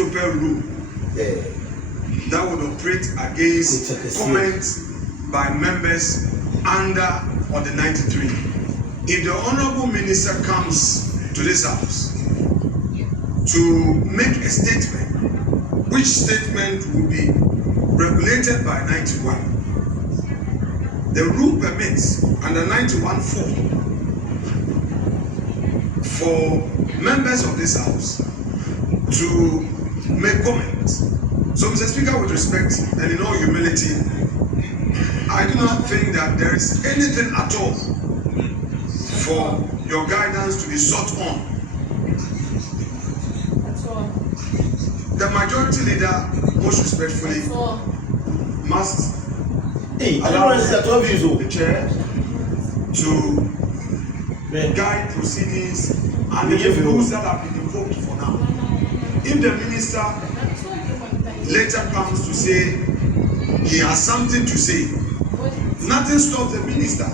estoppel rule that would operate against comments by members under Order 93. If the Honorable Minister comes to this house to make a statement, which statement will be regulated by 91, the rule permits under 91(4) for members of this house to make comments. So, Mr. Speaker, with respect and in all humility, I do not think that there is anything at all for your guidance to be sought on. The majority leader, most respectfully, must allow the chair to guide proceedings and the rules that have been invoked for now. If the minister later comes to say he has something to say, nothing stops the minister.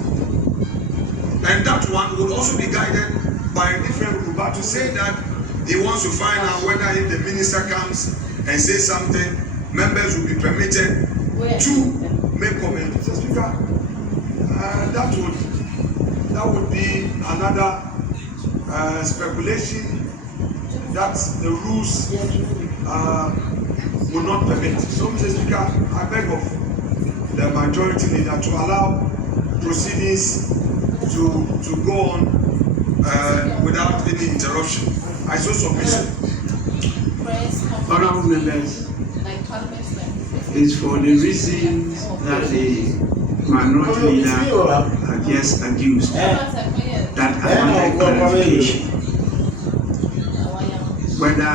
And that one would also be guided by a different rule. But to say that he wants to find out whether if the minister comes and says something, members will be permitted to make comments. Mr. Speaker, that would be another speculation that the rules will not permit. So, Mr. Speaker, I beg of the majority leader to allow proceedings to go on without any interruption. I so submission. Honorable members, it's for the reasons that the minority leader has just accused that I want a clarification whether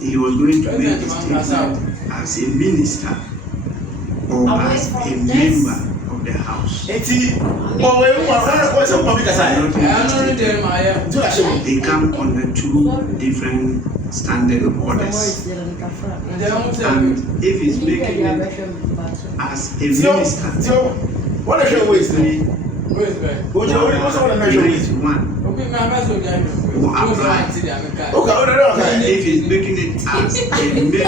he was going to make a statement as a minister or as a member of the house. They come under two different standard orders. And if he's making it as a minister, what is your waste? One will apply. If he's making it as a member,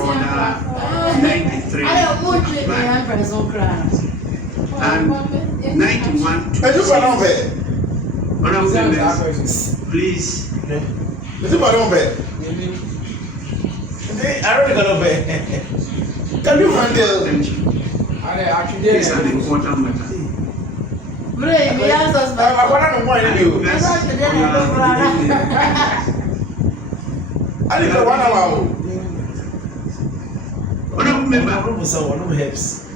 order 93 and 91 to Honorable members, please. Can you handle? It's an important matter. Honorable member, honorable members,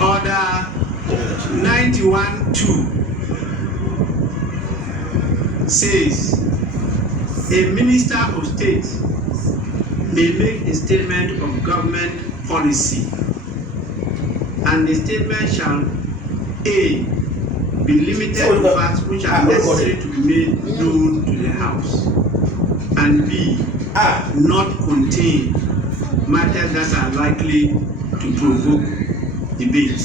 order 91(2) says a minister of state may make a statement of government policy, and the statement shall A, be limited to facts which are necessary to be made known to the House, and B, not contain matters that are likely to provoke debate.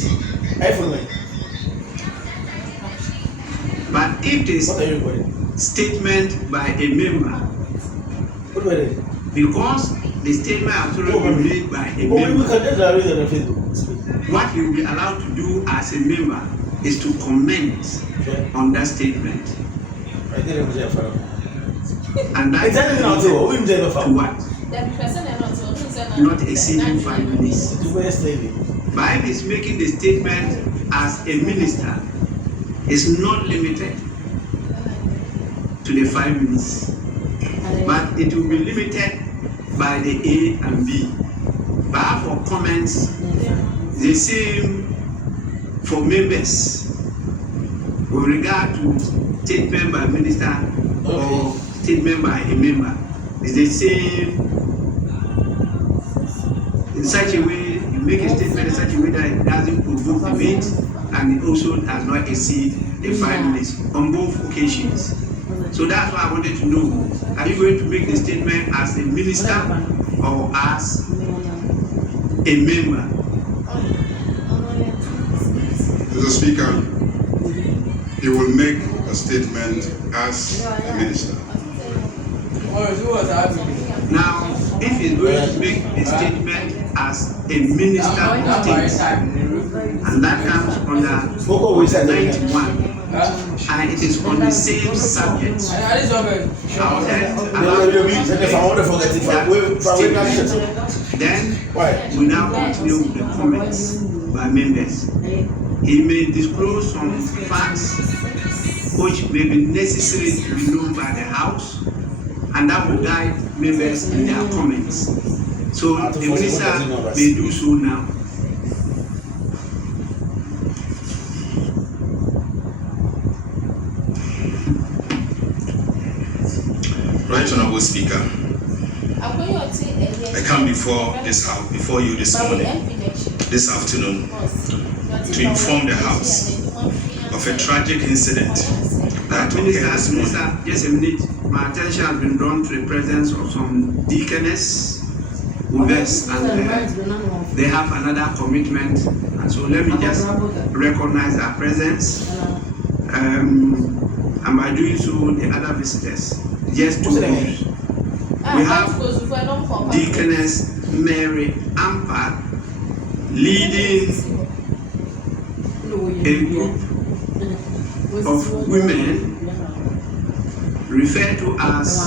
But if it is statement by a member, because the statement has already been made by a member, what he will be allowed to do as a member is to comment on that statement. And that is to what? Not exceeding 5 minutes. But if he's making the statement as a minister, it's not limited to the 5 minutes, but it will be limited by the A and B. But for comments, the same for members with regard to statement by minister or statement by a member. It's the same in such a way, you make a statement in such a way that it doesn't provoke debate, and it also does not exceed the 5 minutes on both occasions. So that's why I wanted to know, are you going to make the statement as a minister or as a member? Mr. Speaker, he will make a statement as a minister. Now, if he's going to make a statement as a minister of state, and that comes under 91, and it is on the same subject, I'll then allow you to make that statement. Then we now continue with the comments by members. He may disclose some facts which may be necessary to be known by the House, and that will guide members in their comments. So the minister may do so now. Right Honorable Speaker, I come before this house, before you this morning, this afternoon, to inform the House of a tragic incident that occurred this morning. Just a minute. My attention has been drawn to the presence of some deaconess members, and they have another commitment. And so let me just recognize their presence. And by doing so, the other visitors. Just to we have Deaconess Mary Ampa leading a group of women referred to as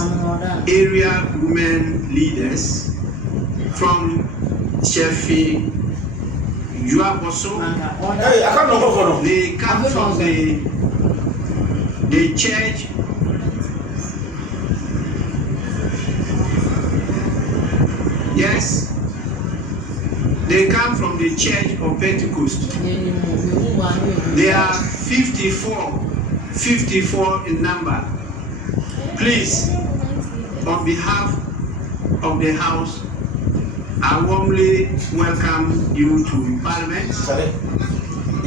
area women leaders from Shefi Juaboso. They come from the church. Yes, they come from the Church of Pentecost. They are 54 in number. Please, on behalf of the House, I warmly welcome you to Parliament.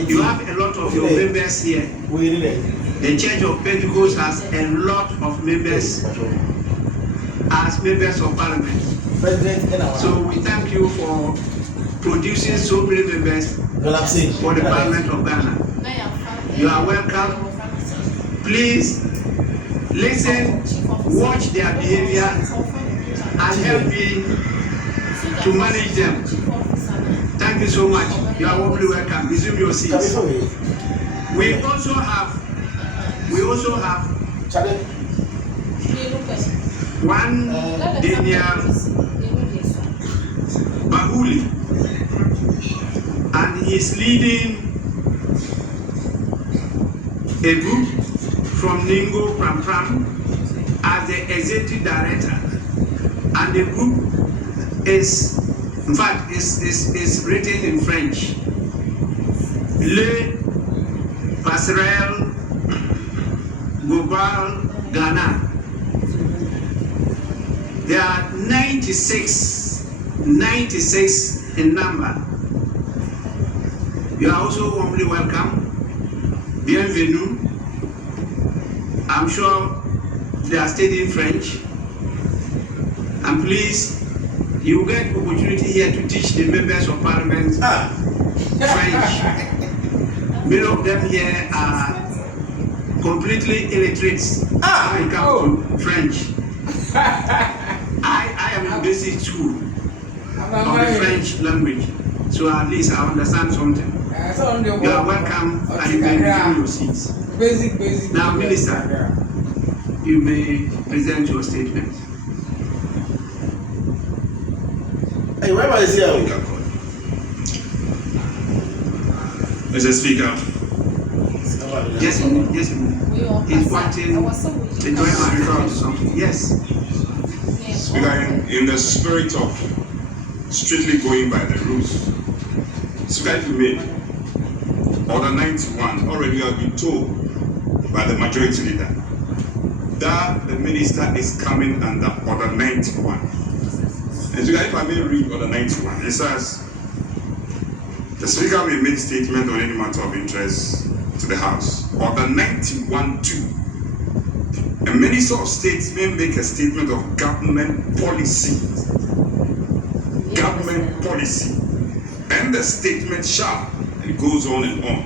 You have a lot of your members here. The Church of Pentecost has a lot of members as members of Parliament. So we thank you for producing so many members for the Parliament of Ghana. You are welcome. Please listen, watch their behavior, and help me to manage them. Thank you so much. You are warmly welcome. Resume your seats. We also have one Daniel Bahuli, and he is leading a group from Ningo Pram Pram as the executive director, and the group is, in fact, is written in French. Le Passerelle Global Ghana. There are 96 in number. You are also warmly welcome. Bienvenue. I'm sure they are studying French. And please, you will get opportunity here to teach the members of Parliament French. Many of them here are completely illiterate when it comes to French. I am in basic school of the French language, so at least I understand something. You are welcome, and you can resume your seats. Basic. Now, Minister, you may present your statement. Hey, where is here? Mr. Speaker. Yes. He's wanting the joint or something. Yes. Speaker, in the spirit of strictly going by the rules, Speaker, if you may, Order 91 already has been told by the majority leader that the minister is coming under Order 91. And Speaker, if I may read Order 91, it says, The Speaker may make statement on any matter of interest to the House. Order 91-2. A Minister of State may make a statement of government policy. Government policy. And the statement shall, and it goes on and on.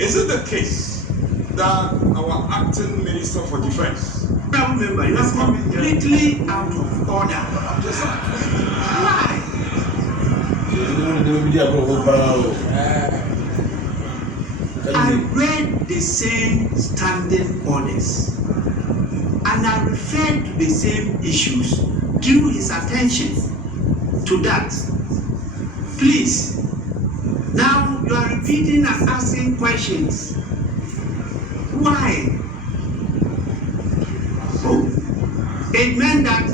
Is it the case that our acting Minister for Defense? Now remember, you are completely out of order. Why? I read the same standing orders and I referred to the same issues, drew his attention to that. Please, now you are repeating and asking questions. Why? Oh, it meant that,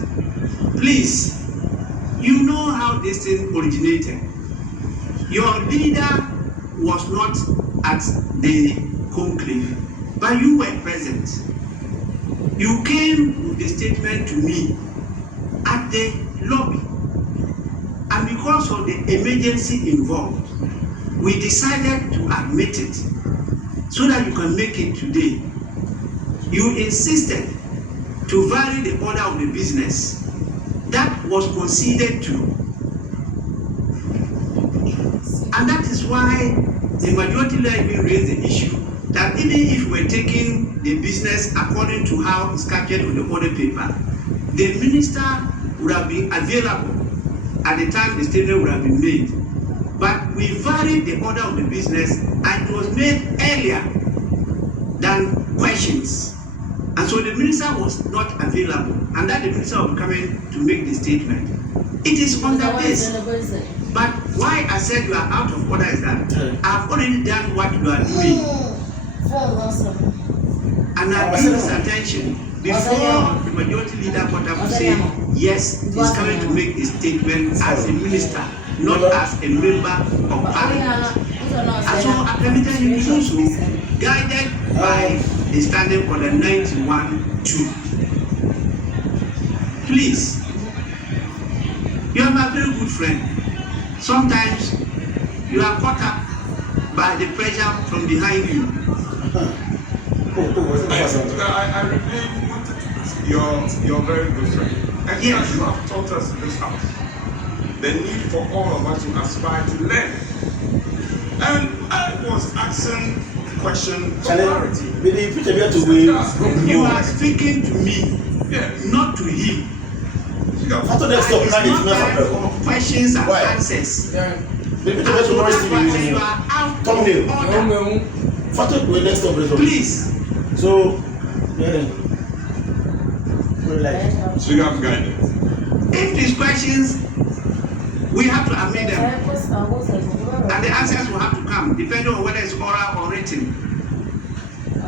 please, you know how this thing originated. Your leader was not at the conclave, but you were present. You came with the statement to me at the lobby, and because of the emergency involved, we decided to admit it so that you can make it today. You insisted to vary the order of the business that was conceded to, and that is why the majority leader even raised the issue that even if we're taking the business according to how it's captured on the order paper, the minister would have been available at the time the statement would have been made. But we varied the order of the business and it was made earlier than questions. And so the minister was not available, and that the minister was coming to make the statement. It is under this. But why I said you are out of order is that I've already done what you are doing. And I give his attention before the majority leader got up to say, yes, he's coming to make a statement as a minister, not as a member of parliament. And so I permitted him to do so, guided by the standing order 91-2. Please, you are my very good friend. Sometimes you are caught up by the pressure from behind you. I really you're very good friend. And yes, you have taught us in this house the need for all of us to aspire to learn. And I was asking question for clarity. You are speaking to me, yes, not to him. Questions and answers. Please. So, if these questions, we have to amend them, and the answers will have to come depending on whether it's oral or written.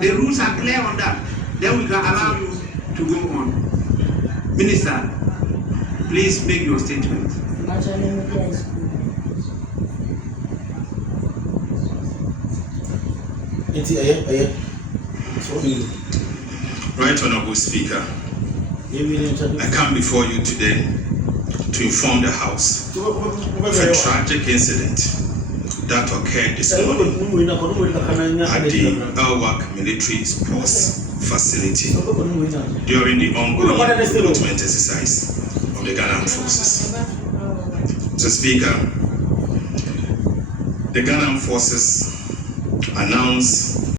The rules are clear on that. Then we can allow you to go on. Minister, please make your statement. Right Honorable Speaker, I come before you today to inform the House of a tragic incident that occurred this morning at the Elwak Military Sports Facility during the ongoing recruitment exercise of the Ghana Armed Forces. So, Speaker, the Ghana Armed Forces announced